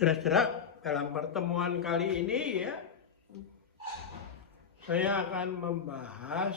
Saudara-saudara, dalam pertemuan kali ini ya, saya akan membahas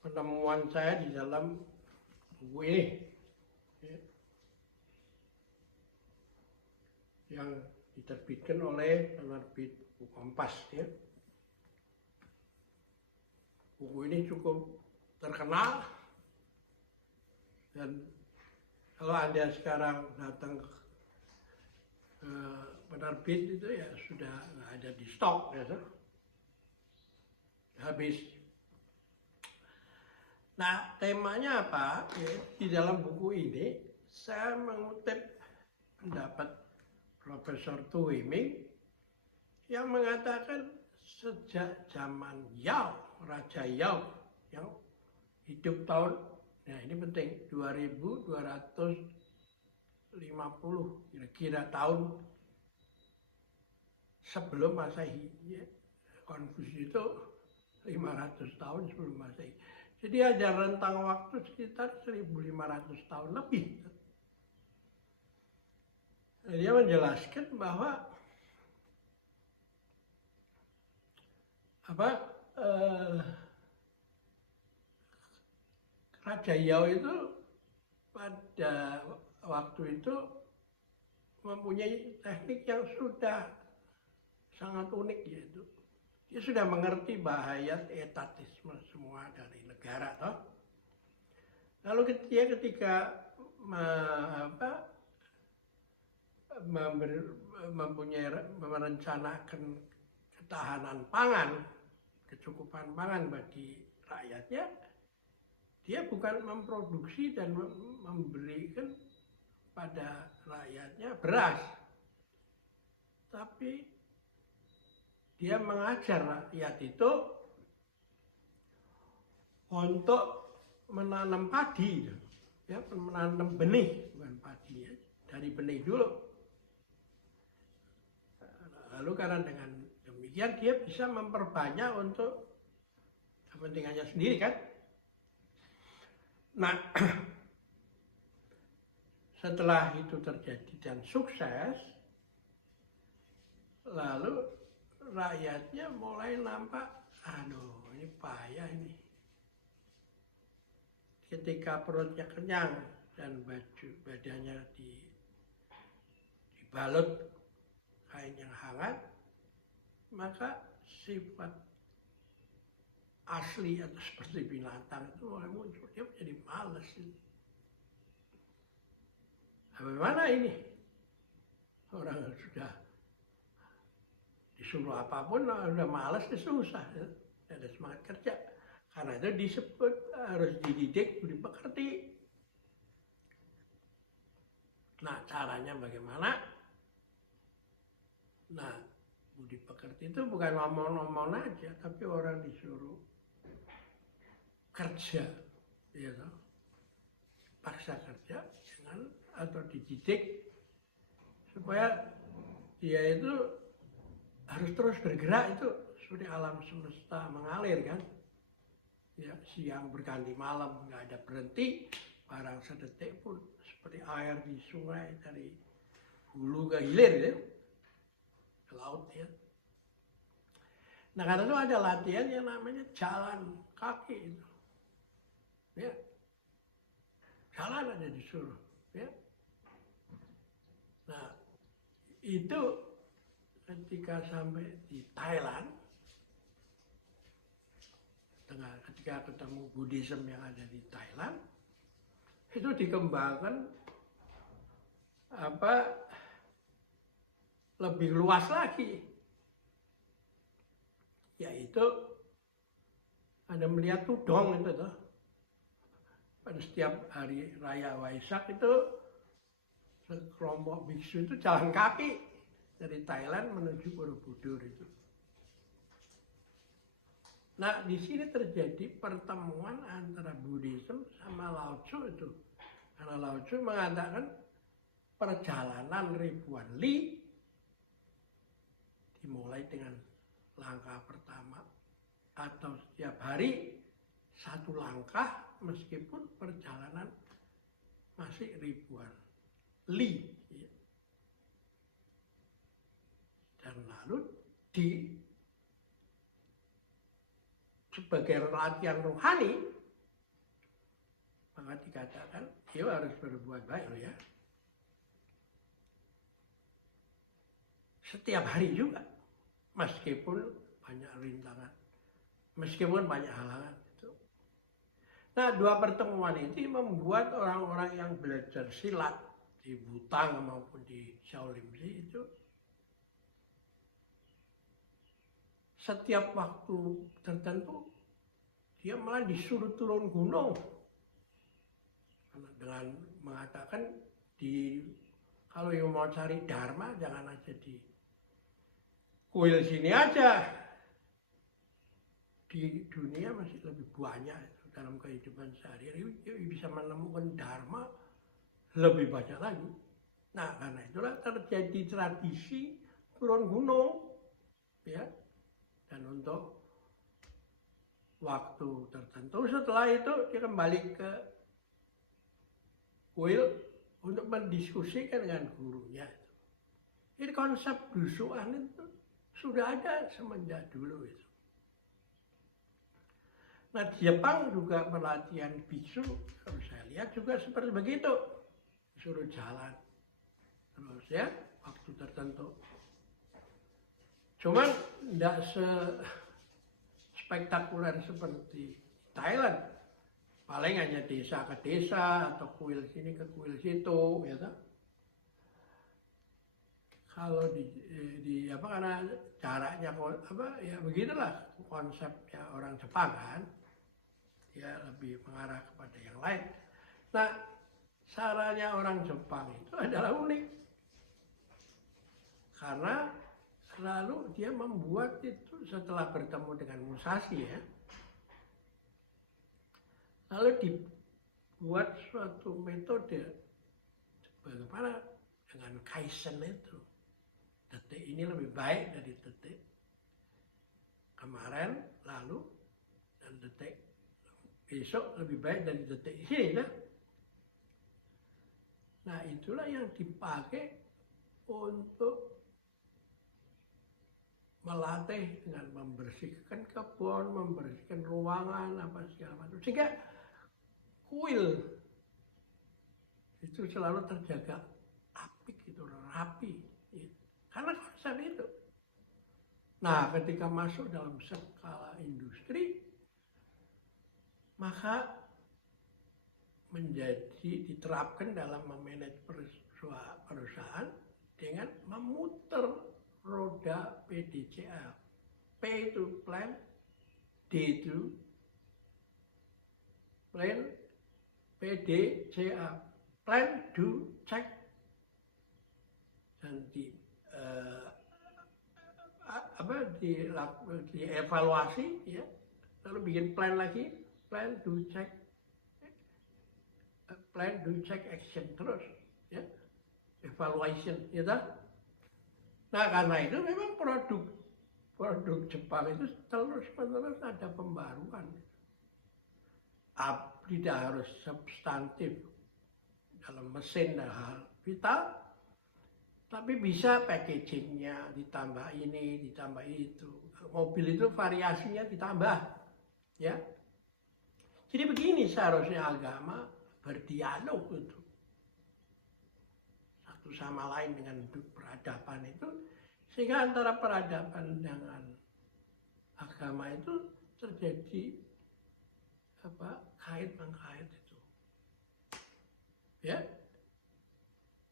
penemuan saya di dalam buku ini ya, yang diterbitkan oleh penerbit Buku Kompas. Ya. Buku ini cukup terkenal dan kalau Anda sekarang datang ke penerbit itu ya sudah nggak ada di stok ya, habis. Nah, temanya apa? Ya, di dalam buku ini saya mengutip pendapat Profesor Tuwiming yang mengatakan sejak zaman Yao, Raja Yao yang hidup tahun, nah ini penting, 2250, kira-kira tahun sebelum Masehi. Ya. Konfusius itu 500 tahun sebelum Masehi. Jadi ada rentang waktu sekitar 1500 tahun lebih. Dia menjelaskan bahwa Raja Yao itu pada waktu itu mempunyai teknik yang sudah sangat unik, yaitu dia sudah mengerti bahaya etatisme semua dari negara, toh. Lalu dia ketika merencanakan ketahanan pangan, kecukupan pangan bagi rakyatnya, dia bukan memproduksi dan memberikan pada rakyatnya beras, tapi dia mengajar rakyat itu untuk menanam padi, ya, menanam benih, bukan padi, ya, dari benih dulu. Lalu karena dengan demikian dia bisa memperbanyak untuk kepentingannya sendiri, kan? Nah, setelah itu terjadi dan sukses, lalu rakyatnya mulai nampak, aduh ini payah ini. Ketika perutnya kenyang dan badannya dibalut kain yang hangat, maka sifat asli atau seperti binatang itu mulai muncul. Dia menjadi malas. Bagaimana ini? Orang sudah disuruh apapun, udah malas, susah. Ada semangat kerja. Karena itu disebut harus dididik, dimengerti. Nah, caranya bagaimana? Nah, budi pekerti itu bukan ngomong-ngomong aja, tapi orang disuruh kerja, ya, paksa kerja dengan atau dididik supaya dia itu harus terus bergerak, itu seperti alam semesta mengalir, kan? Ya, siang berganti malam, nggak ada berhenti, barang sedetik pun, seperti air di sungai dari hulu ke hilir, ya, ke laut, ya. Nah, karena itu ada latihan yang namanya jalan kaki, itu, ya, jalan aja disuruh, ya. Nah, itu ketika sampai di Thailand, ketika ketemu Buddhism yang ada di Thailand, itu dikembangkan lebih luas lagi, yaitu Anda melihat tudong itu tuh, pada setiap hari raya Waisak itu sekelompok biksu itu jalan kaki dari Thailand menuju Borobudur itu. Nah, di sini terjadi pertemuan antara Buddhism sama Lao Tzu itu. Karena Lao Tzu mengatakan perjalanan ribuan li dimulai dengan langkah pertama atau setiap hari satu langkah meskipun perjalanan masih ribuan li. sebagai latihan rohani, maka dikatakan dia harus berbuat baik loh ya. Setiap hari juga, meskipun banyak rintangan, meskipun banyak halangan. Nah, dua pertemuan ini membuat orang-orang yang belajar silat di Butang maupun di Shaolin itu setiap waktu tertentu dia malah disuruh turun gunung dengan mengatakan kalau yang mau cari dharma jangan aja di kuil sini aja, di dunia masih lebih banyak dalam kehidupan sehari-hari bisa menemukan dharma lebih banyak lagi. Nah, karena itulah terjadi tradisi turun gunung, ya. Dan untuk waktu tertentu setelah itu dia kembali ke kuil untuk mendiskusikan dengan gurunya. Jadi konsep belusuan itu sudah ada semenjak dulu itu. Nah, di Jepang juga pelatihan biksu, kalau saya lihat juga seperti begitu. Suruh jalan terus ya, waktu tertentu. Cuman tidak spektakuler seperti Thailand. Paling hanya desa ke desa atau kuil sini ke kuil situ, ya kan? Kalau di apa karena caranya ya begitulah konsepnya orang Jepang kan. Ya lebih mengarah kepada yang lain. Nah, caranya orang Jepang itu adalah unik. Karena selalu dia membuat itu setelah bertemu dengan Musashi ya. Lalu dibuat suatu metode bagaimana dengan Kaizen itu. Detik ini lebih baik dari detik kemarin, lalu, dan detik besok lebih baik dari detik ini. Nah, itulah yang dipakai untuk melatih dengan membersihkan kebun, membersihkan ruangan, apa segala macam. Sehingga kuil itu selalu terjaga apik, itu rapi. Karena konsep itu. Nah, ketika masuk dalam skala industri, maka diterapkan dalam memanage perusahaan dengan memutar roda PDCA. P itu plan, D itu plan, PDCA. Plan, do, check, dan dievaluasi, ya, lalu bikin plan lagi, plan, do, check, plan, do, check, action terus, ya, evaluation, ya kan? Nah, karena itu memang produk Jepang itu terus-menerus ada pembaruan. Tidak harus substantif dalam mesin dan hal vital, tapi bisa packagingnya ditambah ini, ditambah itu. Mobil itu variasinya ditambah, ya. Jadi begini seharusnya agama berdialog itu. Satu sama lain dengan peradaban itu, sehingga antara peradaban dengan agama itu terjadi kait-mengkait itu. Ya.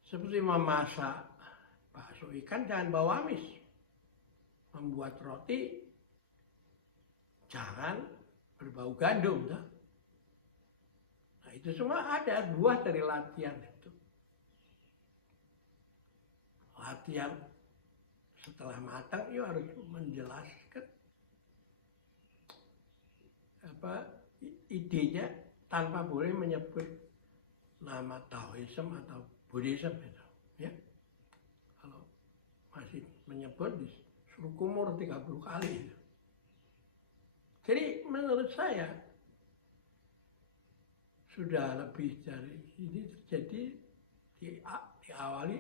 Seperti memasak bakso ikan jangan bawa amis. Membuat roti jangan berbau gandum. Nah, itu semua ada buah dari latihan itu. Latihan setelah matang, ya harus menjelaskan idenya tanpa boleh menyebut nama Taoism atau Buddhism itu, ya. Kalau masih menyebut disuruh kumur 30 kali. Jadi menurut saya sudah lebih dari ini terjadi diawali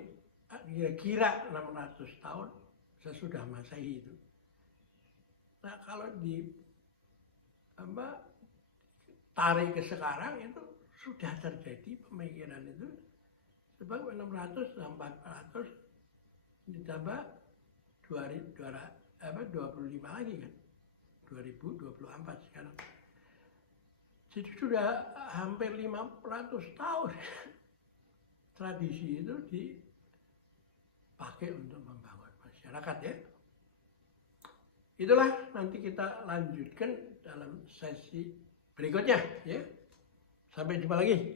kira-kira 600 tahun sesudah Masehi itu. Nah kalau di tarik ke sekarang itu sudah terjadi pemikiran itu sebab 600 tambah 400 ditambah 25 lagi kan 2024 sekarang. Jadi sudah hampir 500 tahun tradisi itu dipakai untuk membangun masyarakat ya. Itulah nanti kita lanjutkan dalam sesi berikutnya ya. Sampai jumpa lagi.